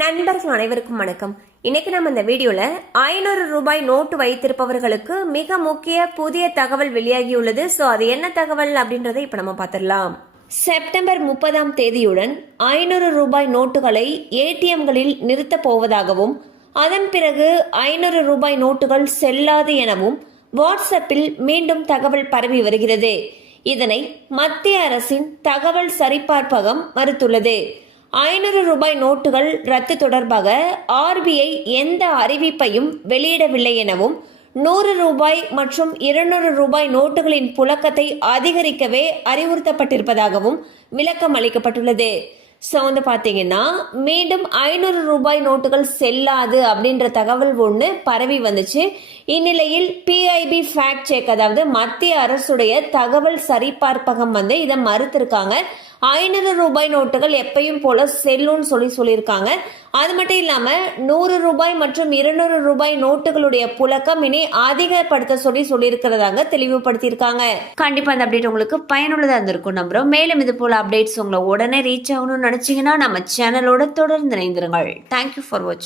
நண்பர்கள் அனைவருக்கும் வணக்கம். இன்னைக்கு நம்ம இந்த வீடியோல 500 ரூபாய் நோட்டு வைத்திருப்பவர்களுக்கு மிக முக்கிய புதிய தகவல் வெளியாகியுள்ளது. சோ அது என்ன தகவல் அப்படின்றத இப்ப நம்ம பார்த்திடலாம். செப்டம்பர் 30ஆம் தேதியுடன் 500 ரூபாய் நோட்டுகளை ஏடிஎம்களில் நிறுத்த போவதாகவும் அதன் பிறகு 500 ரூபாய் நோட்டுகள் செல்லாது எனவும் வாட்ஸ்அப்பில் மீண்டும் தகவல் பரவி வருகிறது. இதனை மத்திய அரசின் தகவல் சரிபார்ப்பகம் மறுத்துள்ளது. 500 ரூபாய் நோட்டுகள் ரத்து தொடர்பாக ஆர்பிஐ எந்த அறிவிப்பையும் வெளியிடவில்லை எனவும் 100 ரூபாய் மற்றும் 200 ரூபாய் நோட்டுகளின் புழக்கத்தை அதிகரிக்கவே அறிவுறுத்தப்பட்டிருப்பதாகவும் விளக்கம் அளிக்கப்பட்டுள்ளது. ஸோ பார்த்தீங்கன்னா மீண்டும் 500 ரூபாய் நோட்டுகள் செல்லாது அப்படின்ற தகவல் ஒன்று பரவி வந்துச்சு. இந்நிலையில் பிஐபி ஃபேக்ட் செக், அதாவது மத்திய அரசுடைய தகவல் சரிபார்ப்பகம் இதை மறுத்திருக்காங்க. 500 ரூபாய் நோட்டுகள் எப்பயும் போல செல்லும்னு சொல்லியிருக்காங்க. அது மட்டும் இல்லாம 100 ரூபாய் மற்றும் 200 ரூபாய் நோட்டுகளுடைய புழக்கம் இனி அதிகப்படுத்த சொல்லியிருக்கிறதாக தெளிவுபடுத்தியிருக்காங்க. கண்டிப்பா அந்த அப்டேட் உங்களுக்கு பயனுள்ளதா இருந்திருக்கும் நம்புறோம். மேலும் இது போல அப்டேட்ஸ் உங்களை உடனே ரீச் ஆகணும்னு நினைச்சீங்கன்னா நம்ம சேனலோட தொடர்ந்து இணைந்திருங்கள். தேங்க்யூ ஃபார் வாட்சிங்.